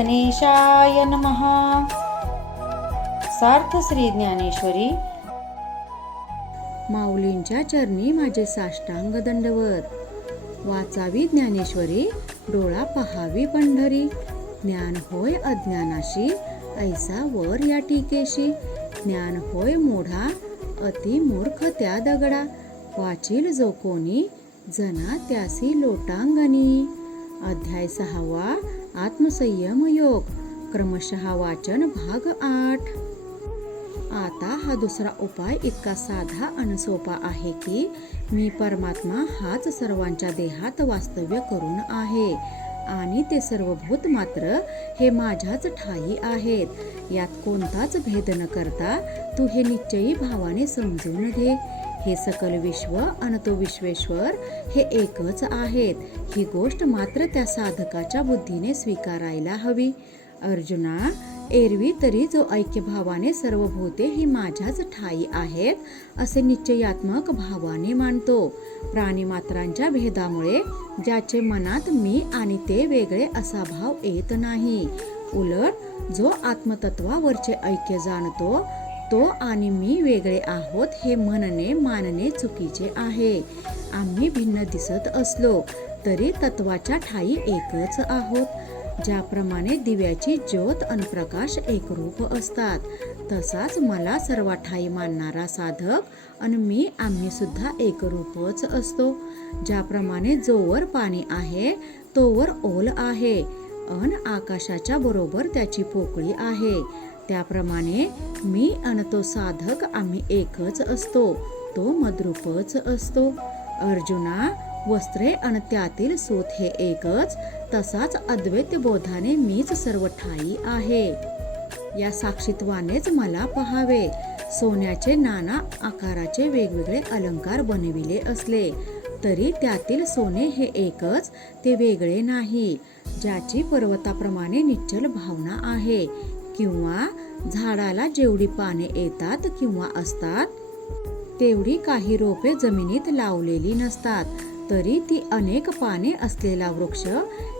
गणेशाय नमः. सार्थ श्री ज्ञानेश्वरी. माऊलींच्या चरणी माझे साष्टांग दंडवत. वाचावी ज्ञानेश्वरी, डोळा पहावी पंढरी. ज्ञान होय अज्ञानाशी, ऐसा वर या टीकेशी. ज्ञान होय मोढा, अति मूर्ख त्या दगडा. वाचील जो कोणी, जना त्यासी लोटांगणी. अध्याय 6 आत्मसंयम योग. क्रमशः वाचन भाग 8. आता हा दुसरा उपाय इतका साधा आणि सोपा आहे की मी परमात्मा हाच सर्वांच्या देहात वास्तव्य करून आहे आणि ते सर्व भूत मात्र हे माझ्याच ठायी आहेत. यात कोणताच भेद न करता तू हे निश्चयी भावाने समजून घे. हे सकल विश्व आणि तो विश्वेश्वर हे एकच आहेत. ही गोष्ट मात्र त्या साधकाच्या बुद्धीने स्वीकारायला हवी. अर्जुना, एरवी तरी जो ऐक्यभावाने सर्व भूते ही माझ्याच ठायी आहेत असे निश्चयात्मक भावाने मानतो, प्राणीमात्रांच्या भेदामुळे ज्याचे मनात मी आणि ते वेगळे असा भाव येत नाही. उलट जो आत्मतत्वावरचे ऐक्य जाणतो तो आणि मी वेगळे आहोत हे म्हणणे मानणे चुकीचे आहे. आम्ही भिन्न दिसत असलो तरी तत्वाच्या ठायी एकच आहोत. ज्याप्रमाणे दिव्याची ज्योत आणि प्रकाश एकरूप असतात, तसाच मला सर्व ठायी मानणारा साधक आणि मी आम्ही सुद्धा एकरूपच असतो. ज्याप्रमाणे जोवर पाणी आहे तोवर ओल आहे अन आकाशाच्या बरोबर त्याची पोकळी आहे, त्याप्रमाणे मी आणि तो साधक आम्ही एकच असतो, तो मद्रूपच असतो. अर्जुना, वस्त्रे आणि त्यातील सूत हे एकच, तसाच अद्वैत बोधाने मीच सर्व ठायी आहे. या साक्षीत्वानेच मला पहावे. सोन्याचे नाना आकाराचे वेगवेगळे अलंकार बनविले असले तरी त्यातील सोने हे एकच, ते वेगळे नाही. ज्याची पर्वताप्रमाणे निश्चल भावना आहे किंवा झाडाला जेवढी पाने येतात किंवा असतात तेवढी काही रोपे जमिनीत लावलेली नसतात, तरी ती अनेक पाने असलेला वृक्ष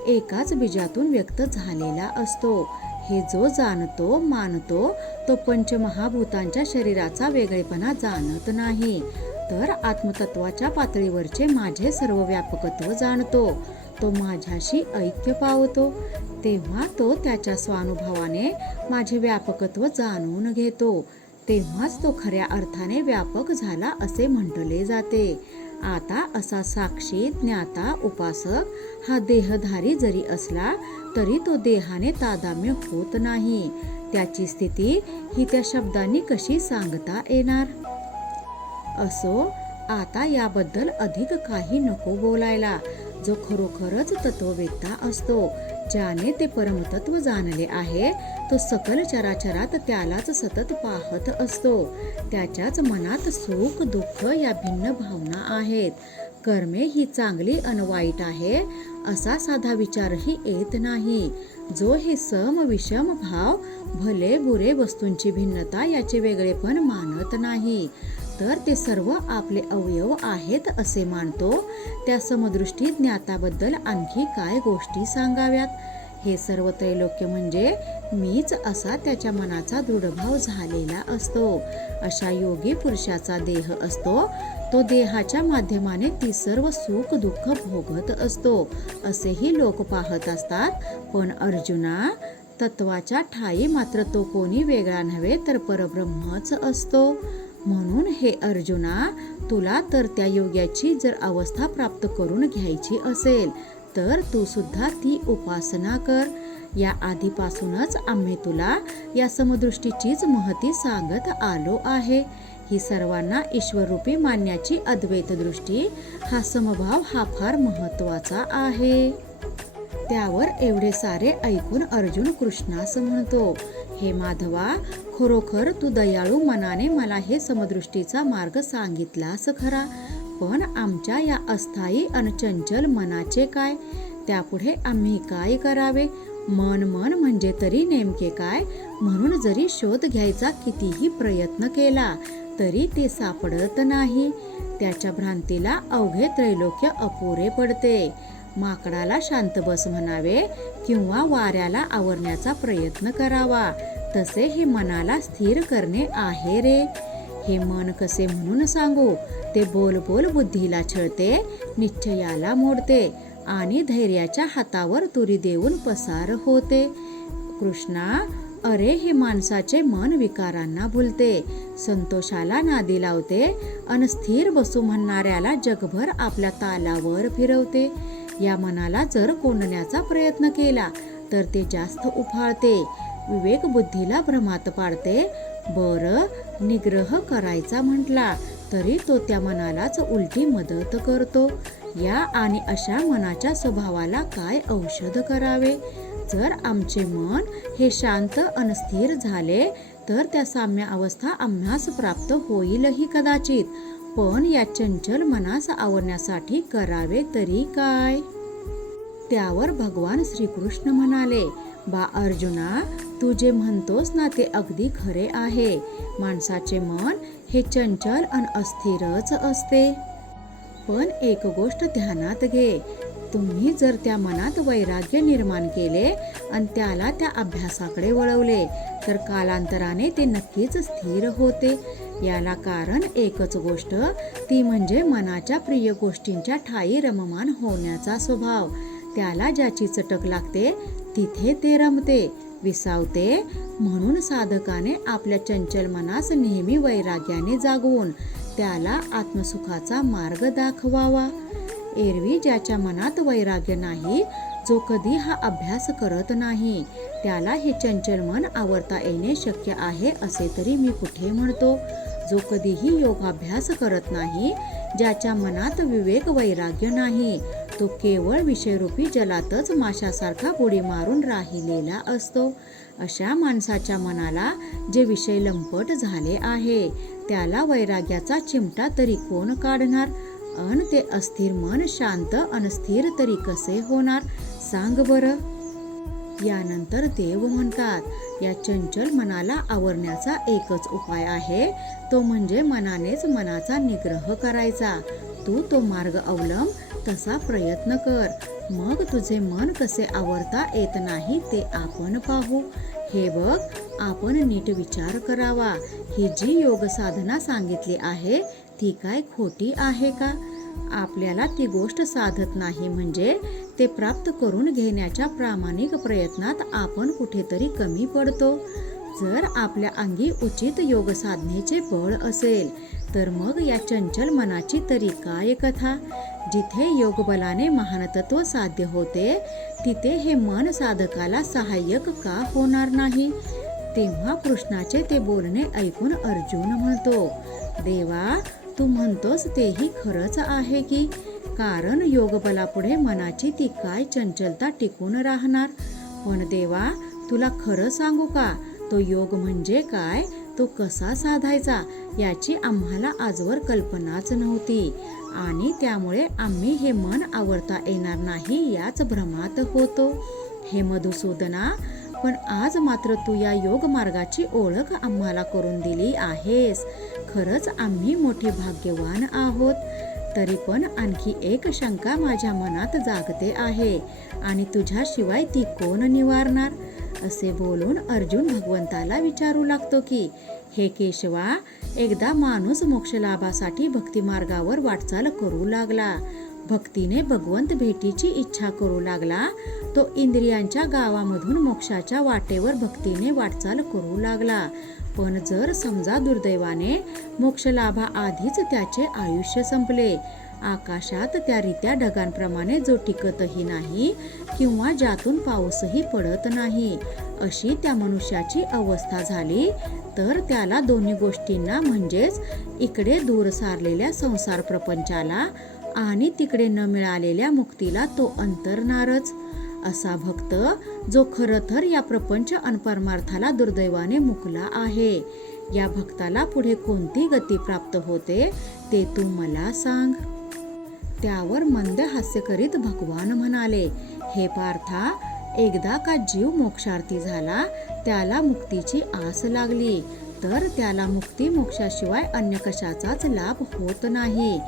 एकाच बीजातून व्यक्त झालेला असतो. हे जो जाणतो मानतो तो पंचमहाभूतांच्या शरीराचा वेगळेपणा जाणत नाही, तर आत्मतत्वाच्या पातळीवरचे माझे सर्व व्यापकत्व जाणतो. तो माझ्याशी ऐक्य पावतो तेव्हा तो त्याच्या स्वानुभवाने माझे व्यापकत्व जाणून घेतो. तेव्हाच तो खऱ्या अर्थाने व्यापक झाला असे म्हटले जाते. आता असा साक्षी ज्ञाता उपासक हा देहधारी जरी असला तरी तो देहाने तादाम्य होत नाही. त्याची स्थिती ही त्या शब्दांनी कशी सांगता येणार? असो, आता याबद्दल अधिक काही नको बोलायला. जो खरोखरच तत्ववेत्ता असतो, ज्याने ते परमतत्व जाणले आहे, तो सकल चराचरात त्यालाच सतत पाहत असतो. त्याच्याच मनात सुख दुःख या भिन्न भावना आहेत. कर्मे ही चांगली अन वाईट आहे असा साधा विचारही येत नाही. जो हे सम विषम भाव, भले बुरे वस्तूंची भिन्नता याचे वेगळेपण मानत नाही, तर ते सर्व आपले अवयव आहेत असे मानतो, त्या समदृष्टी ज्ञाताबद्दल आणखी काय गोष्टी सांगाव्यात? हे सर्व त्रैलोक्य म्हणजे मीच असा त्याच्या मनाचा दृढभाव झालेला असतो. अशा योगी पुरुषाचा देह असतो, तो देहाच्या माध्यमाने ती सर्व सुख दुःख भोगत असतो असेही लोक पाहत असतात. पण अर्जुना, तत्वाच्या ठायी मात्र तो कोणी वेगळा नव्हे तर परब्रह्मच असतो. म्हणून हे अर्जुना, तुला तर त्या योग्याची जर अवस्था प्राप्त करून घ्यायची असेल तर तू सुद्धा ती उपासना कर. या आधीपासूनच आम्ही तुला या समदृष्टीचीच महती सांगत आलो आहे. ही सर्वांना ईश्वररूपी मानण्याची अद्वैत दृष्टी, हा समभाव हा फार महत्वाचा आहे. त्यावर एवढे सारे ऐकून अर्जुन कृष्णास म्हणतो, हे माधवा, खरोखर तू दयाळू मनाने मला हे समदृष्टीचा मार्ग सांगितलास खरा, पण आमच्या या अस्थायी आणि चंचल मनाचे काय? त्यापुढे आम्ही काय करावे? मन म्हणजे तरी नेमके काय? म्हणून जरी शोध घ्यायचा कितीही प्रयत्न केला तरी ते सापडत नाही. त्याच्या भ्रांतीला अवघे त्रैलोक्य अपुरे पडते. माकडाला शांत बस म्हणावे किंवा वाऱ्याला आवरण्याचा प्रयत्न करावा, तसे हे मनाला स्थिर करणे आहे रे. हे मन कसे म्हणून सांगू? ते बोल बोल बुद्धीला छळते, निश्चयाला मोडते आणि धैर्याच्या हातावर तुरी देऊन पसार होते. कृष्णा, अरे हे माणसाचे मन विकारांना भुलते, संतोषाला नादी लावते अन स्थिर बसू म्हणणाऱ्याला जगभर आपल्या तालावर फिरवते. या मनाला जर कोंडण्याचा प्रयत्न केला तर ते जास्त उफाळते, विवेक बुद्धीला भ्रमात पाडते. बरं, निग्रह करायचा म्हटला तरी तो त्या मनालाच उलटी मदत करतो. या आणि अशा मनाच्या स्वभावाला काय औषध करावे? जर आमचे मन हे शांत अन स्थिर झाले तर त्या साम्य अवस्था आम्हास प्राप्त होईलही कदाचित, पण या चंचल मनास आवरण्यासाठी करावे तरी काय? त्यावर भगवान श्रीकृष्ण म्हणाले, बा अर्जुना, तू जे म्हणतोस ना ते अगदी खरे आहे. माणसाचे मन हे चंचल अन अस्थिरच असते. पण एक गोष्ट ध्यानात घे, तुम्ही जर त्या मनात वैराग्य निर्माण केले आणि त्याला त्या अभ्यासाकडे वळवले तर कालांतराने ते नक्कीच स्थिर होते. याला कारण एकच गोष्ट, ती म्हणजे मनाच्या प्रिय गोष्टींच्या ठायी रममाण होण्याचा स्वभाव. त्याला ज्याची चटक लागते तिथे ते रमते, विसावते. म्हणून साधकाने आपल्या चंचल मनास नेहमी वैराग्याने जागवून त्याला आत्मसुखाचा मार्ग दाखवावा. एरवी ज्याच्या मनात वैराग्य नाही, जो कधी हा अभ्यास करत नाही, त्याला हे चंचल मन आवरता येणे शक्य आहे असे तरी मी कुठे म्हणतो. जो कधीही योगाभ्यास करत नाही, ज्याच्या मनात विवेक वैराग्य नाही, तो केवळ विषयरूपी जलातच माशासारखा बुडी मारून राहिलेला असतो. अशा माणसाच्या मनाला जे विषय लंपट झाले आहे त्याला वैराग्याचा चिमटा तरी कोण काढणार? अन ते अस्थिर मन शांत अन स्थिर तरी कसे होणार सांग बरं. यानंतर देव म्हणतात, या चंचल मनाला आवरण्याचा एकच उपाय आहे, तो म्हणजे मनानेच मनाचा निग्रह करायचा. तू तो मार्ग अवलंब, तसा प्रयत्न कर, मग तुझे मन कसे आवरता येत नाही ते आपण पाहू. हे बघ, आपण नीट विचार करावा, ही जी योग साधना सांगितली आहे ती काय खोटी आहे का? आपल्याला ती गोष्ट साधत नाही म्हणजे ते प्राप्त करून घेण्याच्या प्रामाणिक प्रयत्नात आपण कुठेतरी कमी पडतो. जर आपल्या अंगी उचित योग साधनेचे बळ असेल तर मग या चंचल मनाची तरी काय कथा? जिथे योग बलाने महानतत्व साध्य होते तिथे हे मन साधकाला सहाय्यक का होणार नाही? तेव्हा कृष्णाचे ते बोलणे ऐकून अर्जुन म्हणतो, देवा, तू म्हणतोस तेही खरंच आहे की, कारण योग बलापुढे मनाची ती काय चंचलता टिकून राहणार. पण देवा, तुला खरं सांगू का, तो योग म्हणजे काय, तो कसा साधायचा याची आम्हाला आजवर कल्पनाच नव्हती आणि त्यामुळे आम्ही हे मन आवरता येणार नाही याच भ्रमात होतो. हे मधुसूदना, पण आज मात्र तू या योग मार्गाची ओळख आम्हाला करून दिली आहेस. खरंच आम्ही मोठे भाग्यवान आहोत. तरी पण आणखी एक शंका माझ्या मनात जागते आहे आणि तुझ्याशिवाय ती कोण निवारणार? असे बोलून अर्जुन भगवंताला विचारू लागतो की, हे केशवा, एकदा माणूस मोक्षलाभासाठी भक्तिमार्गावर वाटचाल करू लागला. भक्तीने भगवंत भेटीची इच्छा करू लागला. तो इंद्रियांच्या गावामधून मोक्षाच्या वाटेवर भक्तीने वाटचाल करू लागला. पण जर समजा दुर्दैवाने मोक्षलाभा आधीच त्याचे आयुष्य संपले, आकाशात त्या रित्या ढगांप्रमाणे जो टिकतही नाही किंवा ज्यातून पाऊसही पडत नाही, अशी त्या मनुष्याची अवस्था झाली, तर त्याला दोन्ही गोष्टींना म्हणजेच इकडे दूर सारलेल्या संसार प्रपंचाला आणि तिकडे न मिळालेल्या मुक्तीला तो अंतरणारच. असा भक्त जो खरंतर या प्रपंच अन परमार्थाला दुर्दैवाने मुकला आहे, या भक्ताला पुढे कोणती गती प्राप्त होते ते तू मला सांग. त्यावर मंद हास्य करीत भगवान म्हणाले, हे पार्था, एकदा का जीव मोक्षार्थी झाला, त्याला मुक्तीची आस लागली तर त्याला मुक्ती मोक्षाशिवाय अन्य कशाचाच लाभ होत नाही.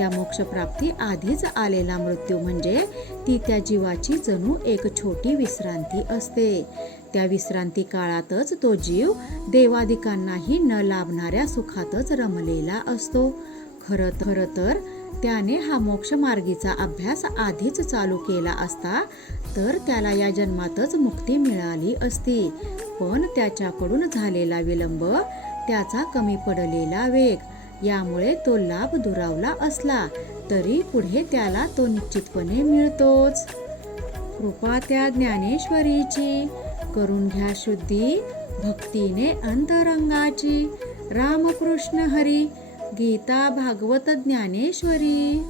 त्या मोक्षप्राप्ती आधीच आलेला मृत्यू म्हणजे ती त्या जीवाची जणू एक छोटी विश्रांती असते. त्या विश्रांती काळातच तो जीव देवादिकांनाही न लाभणाऱ्या सुखातच रमलेला असतो. खरं तर त्याने हा मोक्षमार्गीचा अभ्यास आधीच चालू केला असता तर त्याला या जन्मातच मुक्ती मिळाली असती. पण त्याच्याकडून झालेला विलंब, त्याचा कमी पडलेला वेग यामुळे तो लाभ दुरावला असला तरी पुढे त्याला तो निश्चितपणे मिळतोच. कृपा त्या ज्ञानेश्वरीची, करून घ्या शुद्धी भक्तीने अंतरंगाची. रामकृष्ण हरी. गीता भागवत ज्ञानेश्वरी.